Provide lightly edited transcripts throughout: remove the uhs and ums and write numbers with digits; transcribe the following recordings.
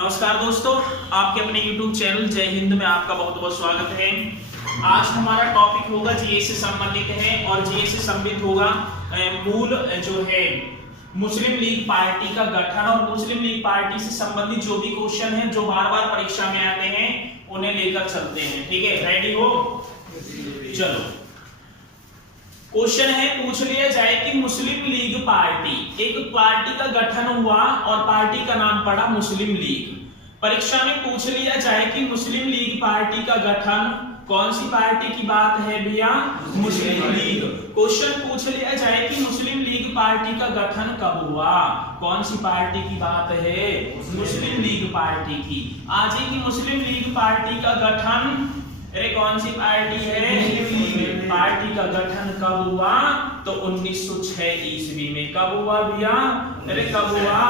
नमस्कार दोस्तों, आपके अपने YouTube चैनल जय हिंद में आपका बहुत बहुत स्वागत है। आज हमारा टॉपिक होगा जीएस से संबंधित है और जीएस से संबंधित होगा मूल जो है मुस्लिम लीग पार्टी का गठन और मुस्लिम लीग पार्टी से संबंधित जो भी क्वेश्चन है जो बार बार परीक्षा में आते हैं उन्हें लेकर चलते हैं। ठीक है, रेडी हो? चलो, क्वेश्चन है, पूछ लिया जाए कि मुस्लिम लीग पार्टी, एक पार्टी का गठन हुआ और पार्टी का नाम पड़ा मुस्लिम लीग। परीक्षा में पूछ लिया जाए कि मुस्लिम लीग पार्टी का गठन कौन सी पार्टी की बात है भैया? मुस्लिम लीग। क्वेश्चन पूछ लिया जाए कि मुस्लिम लीग पार्टी का गठन कब हुआ? कौन सी पार्टी की बात है? मुस्लिम लीग पार्टी की। आज की मुस्लिम लीग पार्टी का गठन, अरे कौन सी पार्टी है? पार्टी का गठन कब हुआ? तो 1906 ईस्वी में। कब हुआ भैया? अरे कब हुआ?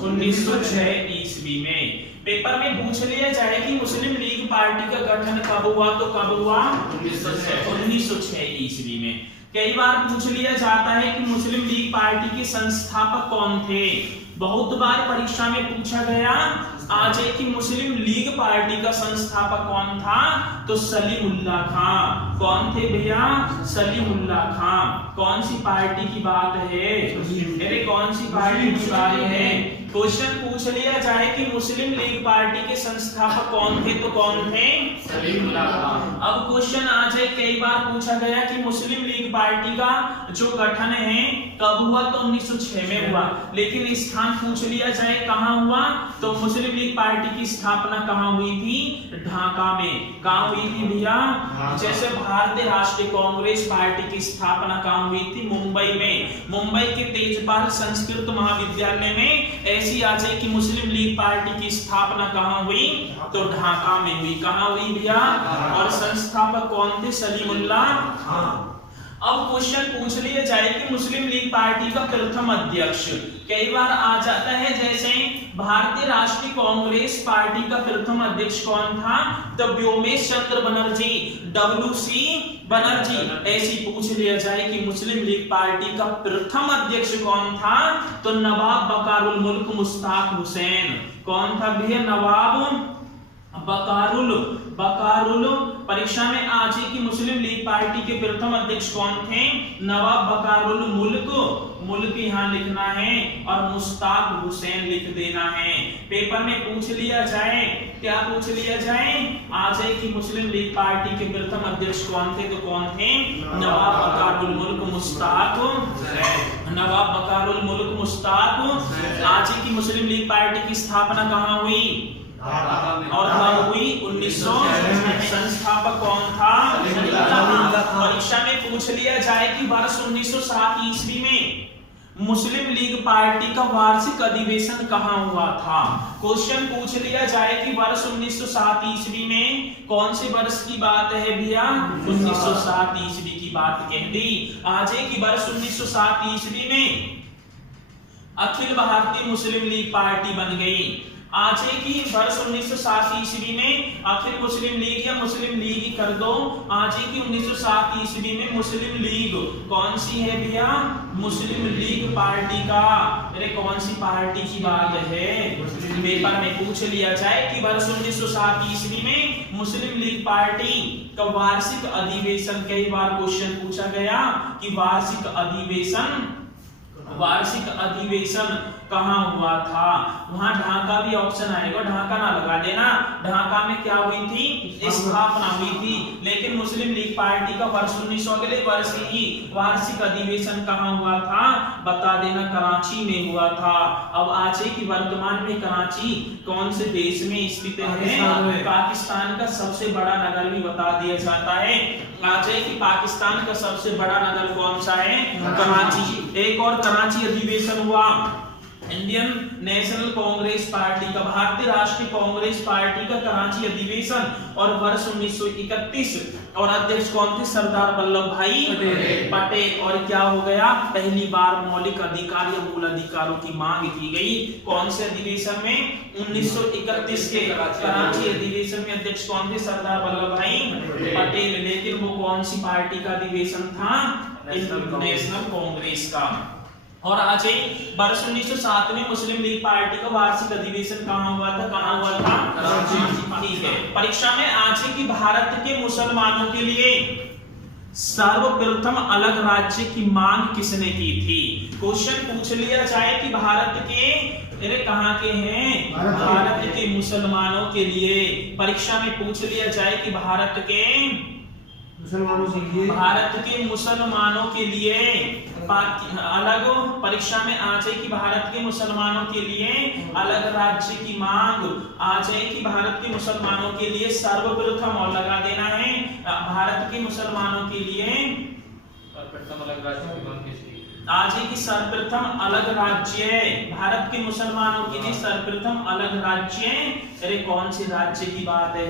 1906 ईस्वी में। पेपर में पूछ लिया जाए कि मुस्लिम लीग पार्टी का गठन कब हुआ, तो कब हुआ? 1906 ईस्वी में। कई बार पूछ लिया जाता है कि मुस्लिम लीग पार्टी के संस्थापक कौन थे। बहुत बार परीक्षा में पूछा गया आज है कि मुस्लिम लीग पार्टी का संस्थापक कौन था, तो सलीमुल्लाह खां। कौन थे भैया? सलीमुल्लाह खां। कौन सी पार्टी की बात है? अरे कौन सी पार्टी की बात है? क्वेश्चन पूछ लिया जाए कि मुस्लिम लीग पार्टी के संस्थापक कौन थे, तो कौन थे? सलीमुल्लाह खां। अब क्वेश्चन आ जाए, कई बार पूछा गया कि मुस्लिम लीग पार्टी का जो गठन है कब हुआ, तो 1906 में हुआ। लेकिन स्थान पूछ लिया जाए कहां हुआ, तो मुस्लिम लीग पार्टी की स्थापना कहां हुई थी? ढाका में। कहां हुई थी भैया? जैसे भारतीय राष्ट्रीय कांग्रेस पार्टी की स्थापना कहां हुई थी? मुंबई में। मुंबई के तेजपाल संस्कृत महाविद्यालय में। ऐसी आ जाए कि मुस्लिम लीग पार्टी की स्थापना कहां हुई, तो ढाका में हुई। कहां हुई भैया? और संस्थापक कौन थे? सलीमुल्लाह खां। अब क्वेश्चन पूछ लिया जाए कि मुस्लिम लीग पार्टी का प्रथम अध्यक्ष, कई बार आ जाता है जैसे भारतीय राष्ट्रीय कांग्रेस पार्टी का प्रथम अध्यक्ष कौन था, तो व्योमेश चंद्र बनर्जी, WC बनर्जी। ऐसी पूछ लिया जाए कि मुस्लिम लीग पार्टी का प्रथम अध्यक्ष कौन था, तो नवाब बकारुल मुल्क मुश्ताक हुसैन। कौन था भैया? नवाब बकारुल। परीक्षा में आज की मुस्लिम लीग पार्टी के प्रथम अध्यक्ष कौन थे? नवाब बकारुल मुल्क यहाँ लिखना है और मुश्ताक हुसैन लिख देना है। पेपर में पूछ लिया जाए, क्या पूछ लिया जाए? आज की मुस्लिम लीग पार्टी के प्रथम अध्यक्ष कौन थे, तो कौन थे? नवाब बकारुल मुल्क मुश्ताक। नवाब बकारुल मुल्क मुश्ताक। आज की मुस्लिम लीग पार्टी की स्थापना कहाँ हुई और कब हुई? 1900। संस्थापक कौन था? परीक्षा में पूछ लिया जाए कि वर्ष 1907 ईस्वी में मुस्लिम लीग पार्टी का वार्षिक अधिवेशन कहां हुआ था। क्वेश्चन पूछ लिया जाए कि वर्ष 1907 ईस्वी में कौन से वर्ष की बात है भैया? 1907 ईस्वी की बात कह दी। आज की वर्ष 1907 ईस्वी में अखिल भारतीय मुस्लिम लीग पार्टी बन गई। आज की वर्ष 1907 ईस्वी में अखिल मुस्लिम लीग या मुस्लिम लीग ही कर दो। आज की 1907 ईस्वी में मुस्लिम लीग कौन सी है भैया? मुस्लिम लीग पार्टी का। अरे कौन सी पार्टी की बात है? पेपर में पूछ लिया जाए कि वर्ष 1907 ईस्वी में मुस्लिम लीग पार्टी का वार्षिक अधिवेशन, कई बार क्वेश्चन पूछा गया कि वार्षिक अधिवेशन कहां हुआ था। वहां ढाका भी ऑप्शन आएगा, ढाका ना लगा देना। ढाका में क्या हुई थी? स्थापना हुई थी। लेकिन मुस्लिम लीग पार्टी का वर्ष 1900 अगले वर्ष ही वार्षिक अधिवेशन कहां हुआ था, बता देना। कराची में हुआ था। अब आज की वर्तमान में कराची कौन से देश में स्थित है? पाकिस्तान का सबसे बड़ा नगर भी बता दिया जाता है। आज की पाकिस्तान का सबसे बड़ा नगर कौन सा है? कराची। एक और कराची अधिवेशन हुआ इंडियन नेशनल कांग्रेस पार्टी का, भारतीय राष्ट्रीय कांग्रेस पार्टी का कराची अधिवेशन और वर्ष 1931। और अध्यक्ष कौन थे? सरदार वल्लभ भाई पटेल। और क्या हो गया? पहली बार मौलिक अधिकार या मूल अधिकारों की मांग की गई। कौन से अधिवेशन में? 1931 के कराची अधिवेशन में अध्यक्ष कौन थे? सरदार वल्लभ भाई पटेल। लेकिन वो कौन सी पार्टी का अधिवेशन था? नेशनल कांग्रेस का। और आज ही वर्ष 1907 में मुस्लिम लीग पार्टी का वार्षिक अधिवेशन कहाँ हुआ था? ठीक है। परीक्षा में आज ही कि भारत के मुसलमानों के लिए सर्वप्रथम अलग राज्य की मांग किसने की थी? क्वेश्चन पूछ लिया जाए कि भारत के कहाँ के हैं? भारत के मुसलमानों के लिए परीक्षा में पूछ लिया जाए कि भारत के मुसलमानों के लिए अलग, परीक्षा में आ जाए कि भारत के मुसलमानों के लिए अलग राज्य की मांग आ जाए कि भारत के मुसलमानों के लिए सर्वप्रथम, और लगा देना है भारत के मुसलमानों के लिए सर्वप्रथम अलग राज्य की मांग किसकी? आज है कि सर्वप्रथम अलग राज्य, भारत के मुसलमानों के लिए सर्वप्रथम अलग राज्य, अरे कौन से राज्य की बात है?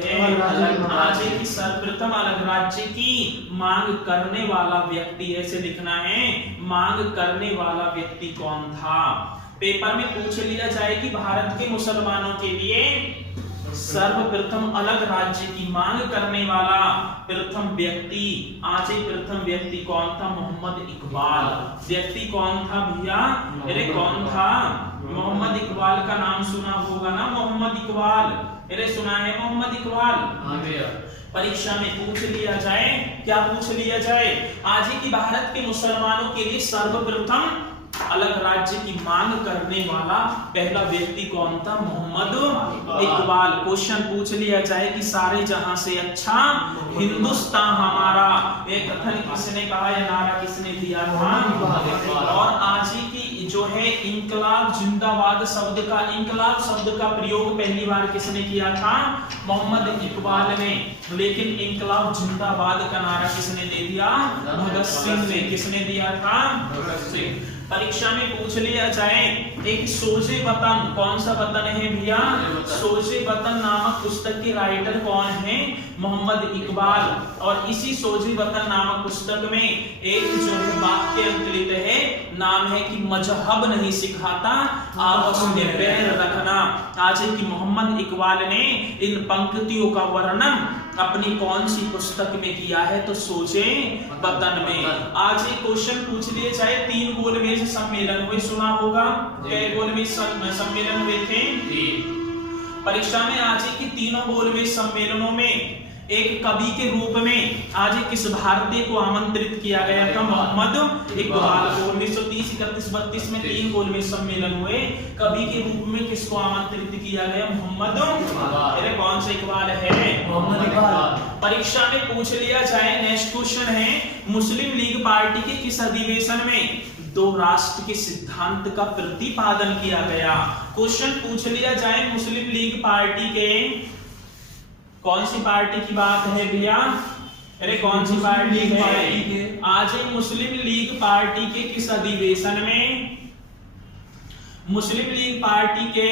आज है कि सर्वप्रथम अलग राज्य की मांग करने वाला व्यक्ति, ऐसे लिखना है, मांग करने वाला व्यक्ति कौन था? पेपर में पूछ लिया जाए कि भारत के मुसलमानों के लिए सर्वप्रथम अलग राज्य की मांग करने वाला प्रथम व्यक्ति, आज ही प्रथम व्यक्ति कौन था? मोहम्मद इकबाल। व्यक्ति कौन था भैया? अरे कौन था? मोहम्मद इकबाल का नाम सुना होगा ना, मोहम्मद इकबाल, अरे सुना है मोहम्मद इकबाल? परीक्षा में पूछ लिया जाए, क्या पूछ लिया जाए? आज ही की भारत के मुसलमानों के लिए सर्वप्रथम अलग राज्य की मांग करने वाला पहला व्यक्ति कौन था? मोहम्मद इकबाल। क्वेश्चन पूछ लिया जाए कि सारे जहां से अच्छा हिंदुस्तान हमारा, एक कथन किसने कहा, या नारा किसने दिया था? और आज ही की जो है इंकलाब जिंदाबाद शब्द का, इंकलाब शब्द का प्रयोग पहली बार किसने किया था? मोहम्मद इकबाल ने। लेकिन इंकलाब जिंदाबाद का नारा किसने दे दिया? भगत सिंह ने। किसने दिया था? भगत सिंह। परीक्षा में पूछ लिया जाए एक सोजे वतन, कौन सा वतन है भैया? सोजे वतन नामक पुस्तक के राइटर कौन है? मोहम्मद इकबाल। और इसी सोजे वतन नामक पुस्तक में एक जो है वाक्य अंतरित है, नाम है कि मजहब नहीं सिखाता आपस में बैर रखना। आज है कि मोहम्मद इकबाल ने इन पंक्तियों का वर्णन अपनी कौन सी पुस्तक में किया है? तो सोचे वतन में। आज एक क्वेश्चन पूछ लिए जाए, 3 गोलमेज सम्मेलन हुए, सुना होगा? कई गोलमेज सम्मेलन हुए थे? परीक्षा में आज कि तीनों गोलमेज सम्मेलनों में एक कवि के रूप में आज किस भारतीय को आमंत्रित किया गया था? मोहम्मद इकबाल को। 1930, 31, 32 में 3 गोलमेज सम्मेलन हुए, कवि के रूप में किसको आमंत्रित किया गया? मोहम्मद इकबाल। अरे कौन सा इकबाल है? मोहम्मद इकबाल। परीक्षा में पूछ लिया जाए, नेक्स्ट क्वेश्चन है, मुस्लिम लीग पार्टी के किस अधिवेशन में 2 राष्ट्र के सिद्धांत का प्रतिपादन किया गया? क्वेश्चन पूछ लिया जाए, मुस्लिम लीग पार्टी के, कौन सी पार्टी की बात है भैया? अरे कौन सी पार्टी है? आज मुस्लिम लीग पार्टी के किस अधिवेशन में, मुस्लिम लीग पार्टी के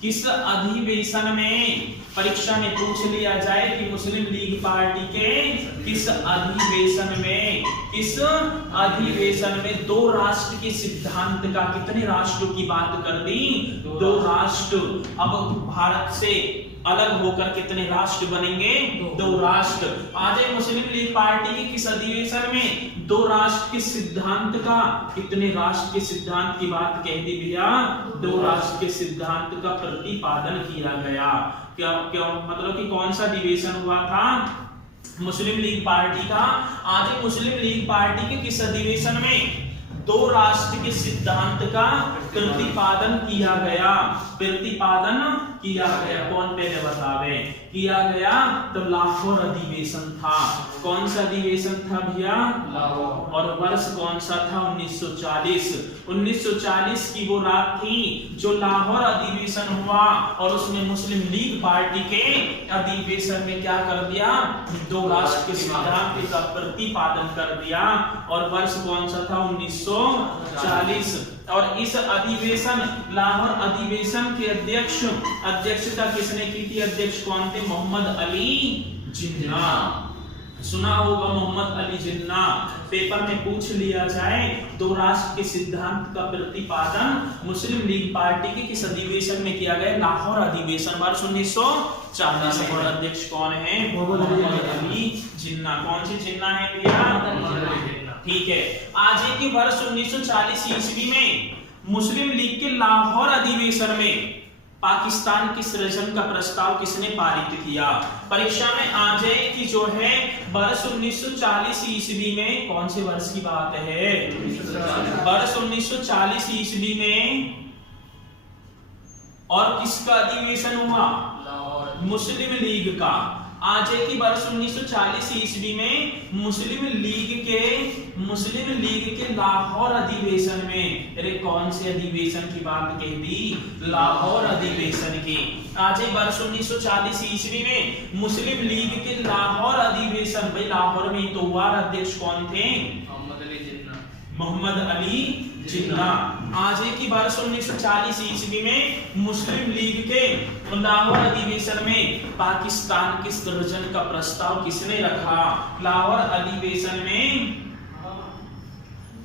किस अधिवेशन में, परीक्षा में पूछ लिया जाए कि मुस्लिम लीग पार्टी के किस अधिवेशन में, किस अधिवेशन में 2 राष्ट्र के सिद्धांत का, कितने राष्ट्रों की बात कर दी? 2 राष्ट्र। अब भारत से अलग होकर कितने राष्ट्र बनेंगे? 2 राष्ट्र। आज मुस्लिम लीग पार्टी के किस अधिवेशन में 2 राष्ट्र के सिद्धांत का, कितने राष्ट्र के सिद्धांत की बात कह दी भैया? 2 राष्ट्र के सिद्धांत का प्रतिपादन किया गया। क्या मतलब कि कौन सा अधिवेशन हुआ था? मुस्लिम लीग पार्टी का। आज मुस्लिम लीग पार्टी के किस अधिवेशन में 2 राष्ट्र के सिद्धांत का प्रतिपादन किया गया? प्रतिपादन किया गया, कौन पहले बतावे? किया गया तो लाहौर अधिवेशन था। कौन सा अधिवेशन था भैया? लाहौर। और वर्ष कौन सा था? 1940। 1940 की वो रात थी जो लाहौर अधिवेशन हुआ, और उसमें मुस्लिम लीग पार्टी के अधिवेशन में क्या कर दिया? 2 राष्ट्र के सिद्धांत का प्रतिपादन कर दिया। और वर्ष कौन सा था? 1940। और इस अधिवेशन, लाहौर अधिवेशन के अध्यक्षता किसने की थी? अध्यक्ष कौन थे? मोहम्मद अली जिन्ना। सुना होगा मोहम्मद अली जिन्ना। पेपर में पूछ लिया जाए 2 राष्ट्र के सिद्धांत का प्रतिपादन मुस्लिम लीग पार्टी के किस अधिवेशन में किया गया? लाहौर अधिवेशन, वर्ष 1940। और अध्यक्ष कौन है? मोहम्मद अली जिन्ना। कौन सी जिन्ना है भैया? ठीक है। आज के वर्ष 1940 ईस्वी में मुस्लिम लीग के लाहौर अधिवेशन में पाकिस्तान के सृजन का प्रस्ताव किसने पारित किया? परीक्षा में आ जाए कि जो है वर्ष 1940 ईस्वी में, कौन से वर्ष की बात है? वर्ष 1940 ईस्वी में, और किसका अधिवेशन हुआ? मुस्लिम लीग का। आज की वर्ष 1940 ईस्वी में मुस्लिम लीग के लाहौर अधिवेशन में, अरे कौन से अधिवेशन की बात कह दी? लाहौर अधिवेशन की। आज वर्ष 1940 ईस्वी में मुस्लिम लीग के लाहौर अधिवेशन, भाई लाहौर में तो हुआ। अध्यक्ष कौन थे? मोहम्मद अली जिन्ना। आज की वर्ष 1940 ईस्वी में मुस्लिम लीग के लाहौर अधिवेशन में पाकिस्तान के सृजन का प्रस्ताव किसने रखा? लाहौर अधिवेशन में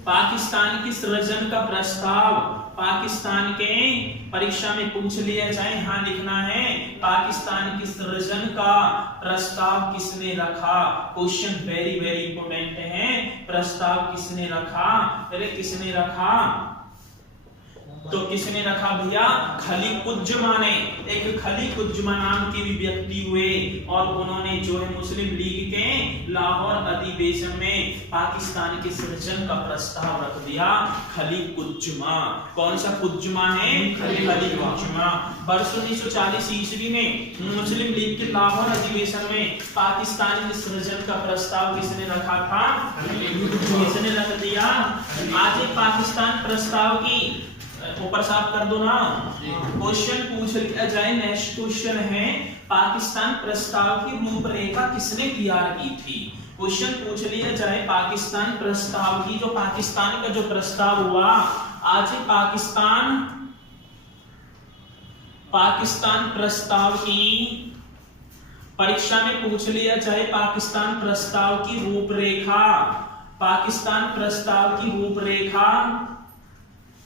पाकिस्तान की सृजन का प्रस्ताव, पाकिस्तान के, परीक्षा में पूछ लिया जाए, हाँ लिखना है, पाकिस्तान की सृजन का प्रस्ताव किसने रखा? क्वेश्चन वेरी वेरी इंपॉर्टेंट है। प्रस्ताव किसने रखा? अरे किसने रखा? तो किसने रखा भैया? खलीकुज्जमा ने। एक खलीकुज्जमा नाम के भी व्यक्ति हुए और उन्होंने जो है मुस्लिम लीग के लाहौर अधिवेशन में पाकिस्तान के सृजन का प्रस्ताव रख दिया। खलीकुज्जमा, कौन सा कुज्जमा है? खलीकुज्जमा। वर्ष 1940 ईस्वी में मुस्लिम लीग के लाहौर अधिवेशन में पाकिस्तान के सृजन का प्रस्ताव किसने रखा था? किसने रख दिया? आज पाकिस्तान प्रस्ताव की ऊपर साफ कर दो ना। क्वेश्चन पूछ लिया जाए, नेक्स्ट क्वेश्चन है, पाकिस्तान प्रस्ताव की रूपरेखा किसने तैयार की थी? क्वेश्चन पूछ लिया जाए, पाकिस्तान प्रस्ताव की, जो पाकिस्तान का जो प्रस्ताव हुआ, आज पाकिस्तान प्रस्ताव की परीक्षा में पूछ लिया जाए, पाकिस्तान प्रस्ताव की रूपरेखा, पाकिस्तान प्रस्ताव की रूपरेखा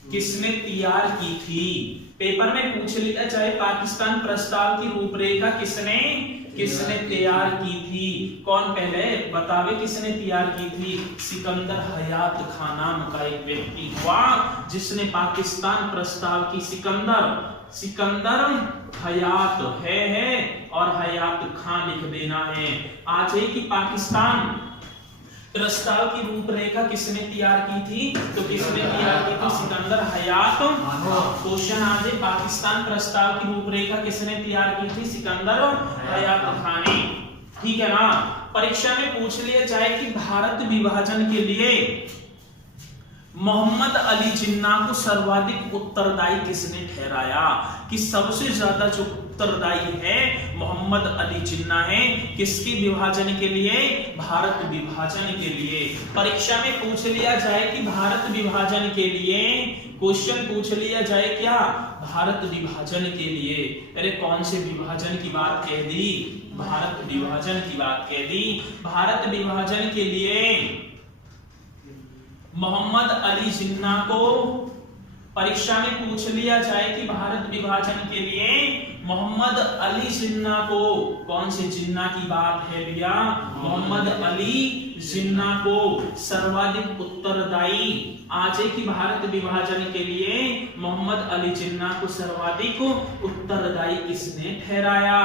किसने तैयार की थी? पेपर में पूछ लिया जाए, पाकिस्तान प्रस्ताव की रूपरेखा किसने तैयार की थी? कौन पहले बतावे किसने तैयार की थी? सिकंदर हयात खान नाम का एक व्यक्ति हुआ जिसने पाकिस्तान प्रस्ताव की, सिकंदर हयात है और हयात खान लिख देना है। आज है कि पाकिस्तान प्रस्ताव की रूपरेखा किसने तैयार की थी? तो किसने तैयार की थी? सिकंदर हयात। क्वेश्चन आज है, पाकिस्तान प्रस्ताव की रूपरेखा किसने तैयार की थी? सिकंदर हयात खान ने। ठीक है ना। परीक्षा में पूछ लिया जाए कि भारत विभाजन के लिए मोहम्मद अली जिन्ना को सर्वाधिक उत्तरदायी किसने ठहराया? कि सबसे ज्यादा जो उत्तरदायी है मोहम्मद अली जिन्ना है। किसके विभाजन के लिए? भारत विभाजन के लिए। परीक्षा में पूछ लिया जाए कि भारत विभाजन के लिए, क्वेश्चन पूछ लिया जाए क्या? भारत विभाजन के लिए, अरे कौन से विभाजन की बात कह दी? भारत विभाजन की बात कह दी। भारत विभाजन के लिए मोहम्मद अली जिन्ना को, परीक्षा में पूछ लिया जाए कि भारत विभाजन के लिए मोहम्मद अली जिन्ना को, कौन से जिन्ना की बात है भैया? मोहम्मद अली जिन्ना को सर्वाधिक उत्तरदायी, आज की भारत विभाजन के लिए मोहम्मद अली जिन्ना को सर्वाधिक उत्तरदायी किसने ठहराया?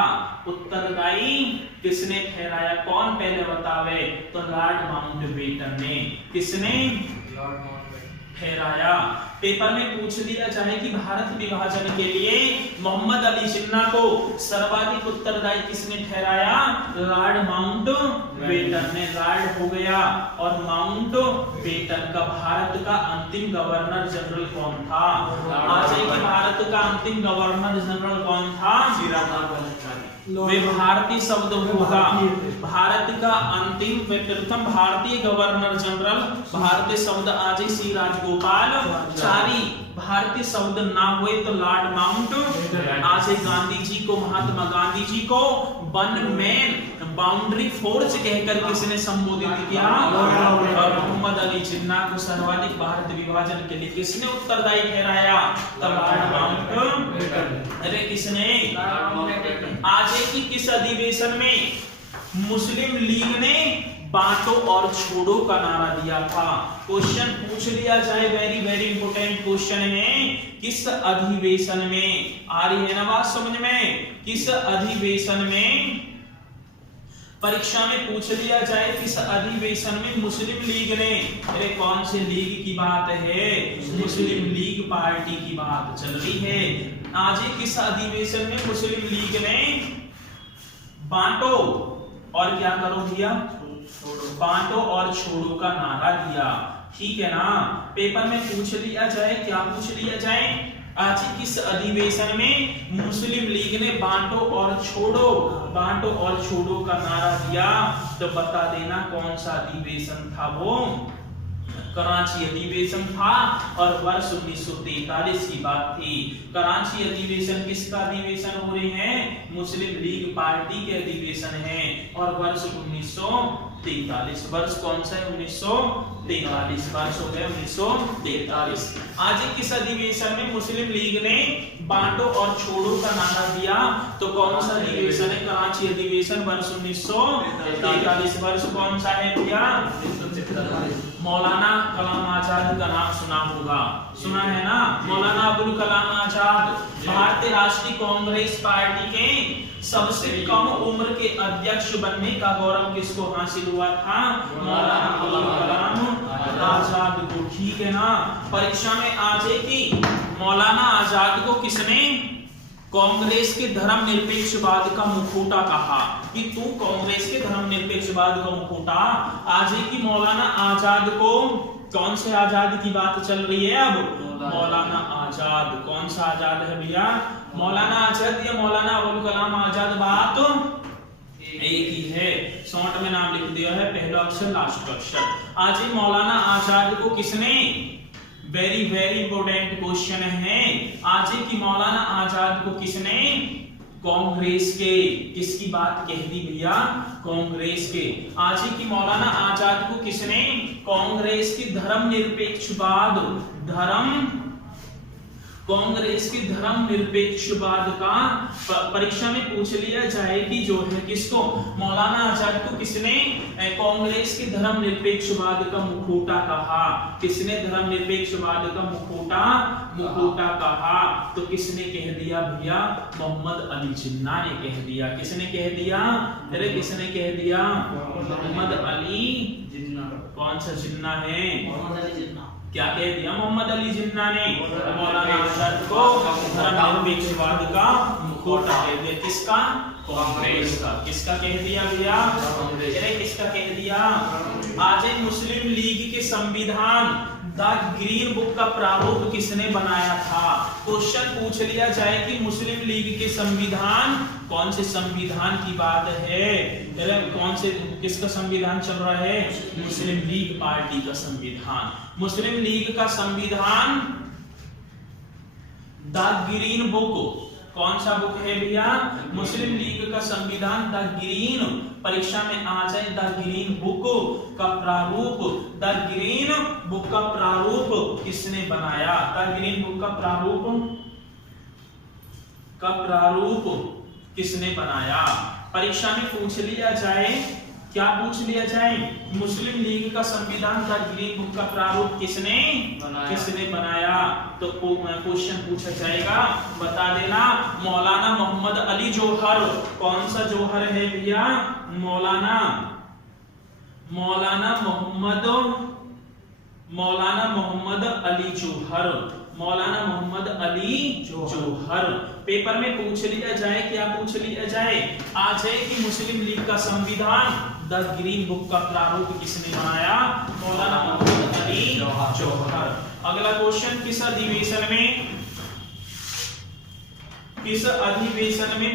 उत्तरदायी किसने ठहराया? कौन पहले बतावे? तो लॉर्ड माउंटबेटन ने। किसने ठहराया? पेपर में पूछ लिया जाए कि भारत विभाजन के लिए मोहम्मद अली जिन्ना को सर्वाधिक उत्तरदायी किसने ठहराया? लॉर्ड माउंटबेटन ने। लॉर्ड हो गया और माउंटबेटन का। भारत का अंतिम गवर्नर जनरल कौन था? आज के भारत का अंतिम गवर्नर जनरल कौन था? वे भारतीय शब्द होगा। भारत का अंतिम प्रथम भारतीय गवर्नर जनरल, भारतीय शब्द आज श्री राजगोपालाचारी। भारतीय शब्द ना हुए तो लॉर्ड माउंट। आज गांधी जी को, महात्मा गांधी जी को वन मैन बाउंड्री फोर्स कहकर किसने संबोधित किया? और मोहम्मद अली जिन्ना को सर्वाधिक भारत विभाजन के लिए किसने उत्तरदायी ठहराया? तो लॉर्ड माउंटबेटन। अरे किसने? आज की किस अधिवेशन में मुस्लिम लीग ने बांटो और छोड़ो का नारा दिया था। क्वेश्चन पूछ लिया जाए, वेरी वेरी इंपोर्टेंट क्वेश्चन है, किस अधिवेशन में, आ रही है ना बात समझ में, किस अधिवेशन में, परीक्षा में पूछ लिया जाए किस अधिवेशन में मुस्लिम लीग ने, अरे कौन से लीग की बात है, मुस्लिम लीग पार्टी की बात चल रही है, आज किस अधिवेशन में मुस्लिम लीग ने बांटो और क्या करो दिया, बांटो और छोड़ो का नारा दिया। ठीक है ना, पेपर में पूछ लिया जाए, क्या पूछ लिया जाए, आज किस अधिवेशन में मुस्लिम लीग ने बांटो और छोड़ो, बांटो और छोड़ो का नारा दिया, तो बता देना कौन सा अधिवेशन था वो, कराची अधिवेशन था और वर्ष 1943 की बात थी। कराची अधिवेशन किसका अधिवेशन हो रहे हैं, मुस्लिम लीग पार्टी के अधिवेशन है और वर्ष 1943, वर्ष कौन सा है, 1943, वर्ष हो गया 1943। आज किस अधिवेशन में मुस्लिम लीग ने बांटो और छोड़ो का नारा दिया, तो कौन सा अधिवेशन है, कराची अधिवेशन वर्ष 1943, वर्ष कौन सा है भैया, मौलाना कलाम आजाद का नाम सुना होगा, सुना है ना, मौलाना अबुल कलाम आजाद भारतीय राष्ट्रीय कांग्रेस पार्टी के सबसे कम उम्र के अध्यक्ष बनने का गौरव किसको हासिल हुआ था, मौलाना अबुल कलाम आजाद को। ठीक है ना, परीक्षा में आ जाएगी मौलाना आजाद को किसने कांग्रेस के धर्मनिरपेक्षवाद का मुखौटा कहा, कि तू कांग्रेस के धर्मनिरपेक्षवाद का मुखौटा, आज की मौलाना आजाद को, कौन से आजाद की बात चल रही है अब, मौलाना आजाद, कौन सा आजाद है भैया, मौलाना आजाद या मौलाना अबुल कलाम आजाद, बात एक ही है, शॉर्ट में नाम लिख दिया है, पहला अक्षर लास्ट अक्षर। आज ही मौलाना आजाद को किसने, वेरी वेरी इंपोर्टेंट क्वेश्चन है, आज की मौलाना आजाद को किसने, कांग्रेस के, किसकी बात कह दी भैया, कांग्रेस के, आज की मौलाना आजाद को किसने कांग्रेस की धर्मनिरपेक्षवाद, कांग्रेस की धर्मनिरपेक्षवाद का परीक्षा में पूछ लिया जाए कि जो है किसको, मौलाना आजाद को किसने कांग्रेस के धर्मनिरपेक्षवाद का मुखौटा कहा, किसने धर्मनिरपेक्षवाद का मुखौटा कहा, तो किसने कह दिया भैया, मोहम्मद अली जिन्ना ने कह दिया, किसने कह दिया, अरे किसने कह दिया, मोहम्मद अली जिन्ना, कौन सा जिन्ना है, मोहम्मद अली जिन्ना, क्या कह दिया मोहम्मद अली जिन्ना ने, मौलाना आजाद को धर्मनिरपेक्षवाद का मुखौटा कह दिया, किसका, कांग्रेस का, किसका कह दिया भैया, किसका कह दिया। आज मुस्लिम लीग के संविधान द ग्रीन बुक का प्रारूप किसने बनाया था, क्वेश्चन पूछ लिया जाए कि मुस्लिम लीग के संविधान, कौन से संविधान की बात है, कौन से, किसका संविधान चल रहा है, मुस्लिम लीग पार्टी का संविधान, मुस्लिम लीग का संविधान द ग्रीन बुक, कौन सा बुक है भैया, मुस्लिम लीग का संविधान द ग्रीन, परीक्षा में आ जाए द ग्रीन बुक का प्रारूप, द ग्रीन बुक का प्रारूप किसने बनाया, द ग्रीन बुक का प्रारूप किसने बनाया, परीक्षा में पूछ लिया जाए, क्या पूछ लिया जाए, मुस्लिम लीग का संविधान द ग्रीन बुक का प्रारूप किसने बनाया, तो क्वेश्चन पूछा जाएगा, बता देना, मौलाना मोहम्मद अली जौहर, कौन सा जौहर है भैया, मौलाना मोहम्मद अली जौहर, मौलाना मोहम्मद अली जौहर। पेपर में पूछ लिया जाए, क्या पूछ लिया जाए, आज है कि मुस्लिम लीग का संविधान द ग्रीन बुक का प्रारूप किसने बनाया, मौलाना मोहम्मद अली जौहर। अगला क्वेश्चन, किस अधिवेशन में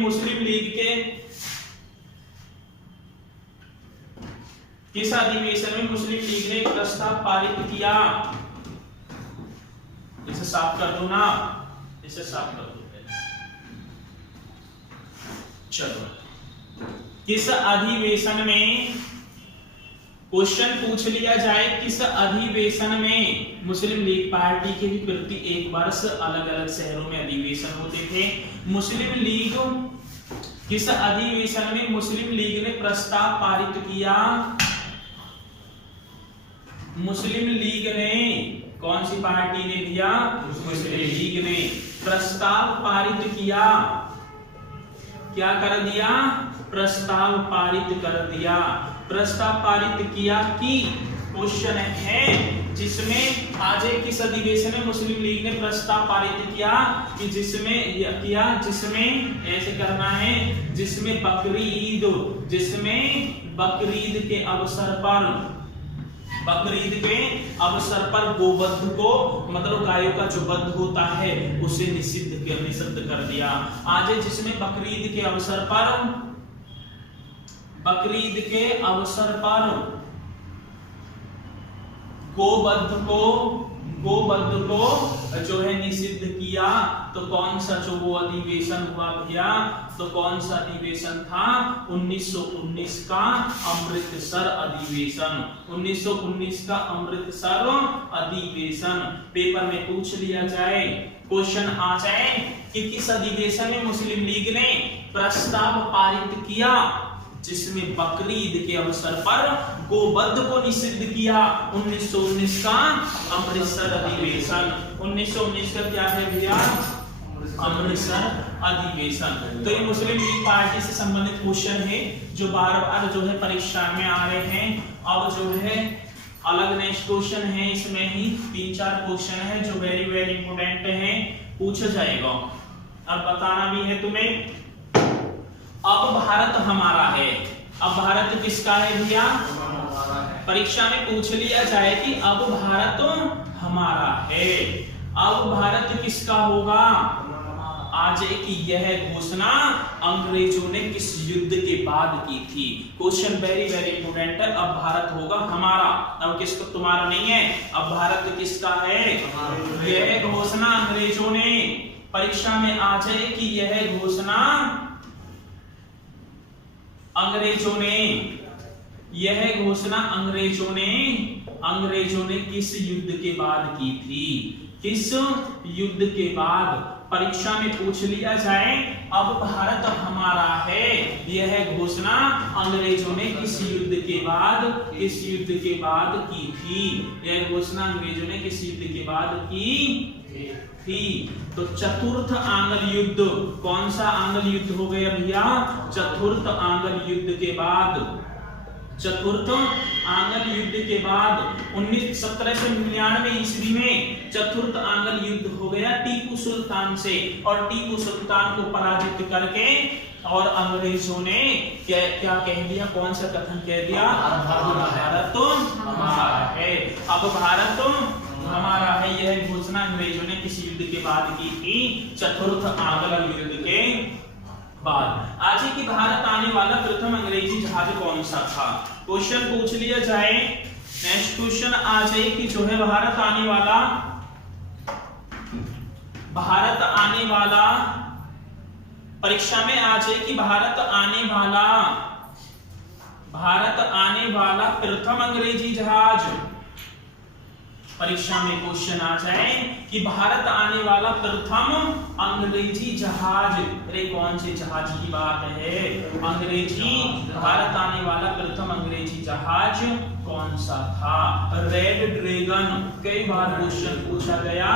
मुस्लिम लीग के, किस अधिवेशन में मुस्लिम लीग ने एक प्रस्ताव पारित किया, इसे साफ कर दो ना, इसे साफ कर दो, चलो, किस अधिवेशन में, क्वेश्चन पूछ लिया जाए, किस अधिवेशन में मुस्लिम लीग पार्टी के भी प्रति एक वर्ष अलग अलग शहरों में अधिवेशन होते थे, मुस्लिम लीग, किस अधिवेशन में मुस्लिम लीग ने प्रस्ताव पारित किया, मुस्लिम लीग ने, कौन सी पार्टी ने दिया? मुस्लिम लीग ने प्रस्ताव पारित किया। क्या कर दिया? प्रस्ताव पारित कर दिया। प्रस्ताव पारित किया कि क्वेश्चन है जिसमें आज किस अधिवेशन में मुस्लिम लीग ने प्रस्ताव पारित किया कि जिसमें ऐसे करना है, जिसमें बकरीद के अवसर पर गोवध को, मतलब गायों का जो वध होता है उसे निषिद्ध कर दिया। आज जिसमें बकरीद के अवसर पर गोवध को जो है निषिद्ध किया, तो कौन सा जो वो अधिवेशन हुआ भैया? तो कौन सा अधिवेशन था? 1919 का अमृतसर अधिवेशन। 1919 का अमृतसर अधिवेशन पेपर में पूछ लिया जाए, क्वेश्चन आ जाए कि किस अधिवेशन में मुस्लिम लीग ने प्रस्ताव पारित किया जिसमें बकरीद के अवसर पर गोवध को निषिद्ध किया? 1919 का अमृतसर अधिवेशन। 1919 का क्या है भैया? अमृतसर अधिवेशन। तो ये मुस्लिम लीग पार्टी से संबंधित क्वेश्चन है जो बार बार जो है परीक्षा में आ रहे हैं। अब जो है अलग नेक्स्ट क्वेश्चन है, इसमें ही 3-4 क्वेश्चन है जो वेरी वेरी इंपोर्टेंट है, पूछा जाएगा। अब बताना भी है तुम्हें। अब भारत हमारा है। अब भारत किसका है भैया? परीक्षा में पूछ लिया जाए कि अब भारत हमारा है। अब भारत किसका होगा? आज की यह घोषणा अंग्रेजों ने किस युद्ध के बाद की थी? क्वेश्चन वेरी वेरी इंपोर्टेंट है। अब भारत होगा हमारा, अब किसका? तुम्हारा नहीं है। अब भारत किसका है? यह घोषणा अंग्रेजों ने, परीक्षा में आ जाए कि यह घोषणा अंग्रेजों ने किस युद्ध के बाद की थी? किस युद्ध के बाद? परीक्षा में पूछ लिया जाए अब भारत हमारा है, यह घोषणा अंग्रेजों ने किस युद्ध के बाद की थी? यह घोषणा अंग्रेजों ने किस युद्ध के बाद की थी? तो चतुर्थ आंग्ल युद्ध, कौन सा आंग्ल युद्ध हो गया भैया? चतुर्थ आंग्ल युद्ध के बाद। चतुर्थ आंग्ल युद्ध के बाद 1799 ईस्वी में चतुर्थ आंग्ल युद्ध हो गया टीपू सुल्तान से, और टीपू सुल्तान को पराजित करके और अंग्रेजों ने क्या कह दिया? कौन सा कथन कह दिया? भारत हमारा है। अब भारत हमारा है, यह घोषणा अंग्रेजों ने किस युद्ध के बाद की थी? चतुर्थ आंग्ल युद्ध के बाद। आज की भारत आने वाला प्रथम अंग्रेजी जहाज कौन सा था? क्वेश्चन पूछ लिया जाए। नेक्स्ट क्वेश्चन आ जाए कि जो है भारत आने वाला परीक्षा में आ जाए कि भारत आने वाला प्रथम अंग्रेजी जहाज। परीक्षा में क्वेश्चन आ जाए कि भारत आने वाला प्रथम अंग्रेजी जहाज। अरे कौन से जहाज की बात है? भारत आने वाला प्रथम अंग्रेजी जहाज कौन सा था? Red dragon. कई बार क्वेश्चन पूछा गया,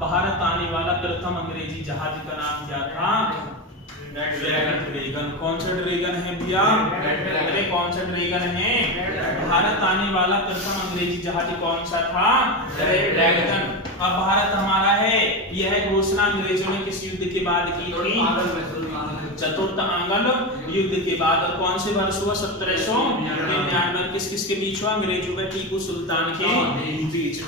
भारत आने वाला प्रथम अंग्रेजी जहाज का नाम क्या था? Red dragon. कौन सा ड्रैगन है भैया? अरे कौन सा ड्रैगन है? भारत आने वाला प्रथम अंग्रेजी जहाज कौन सा था? Red dragon. अब भारत हमारा है, यह घोषणा अंग्रेजों ने किस युद्ध के बाद की थी? चतुर्थ आंग्ल युद्ध के बाद। और कौन से वर्ष हुआ? 1799। किस किस के बीच हुआ? अंग्रेजों व टीपू सुल्तान के बीच।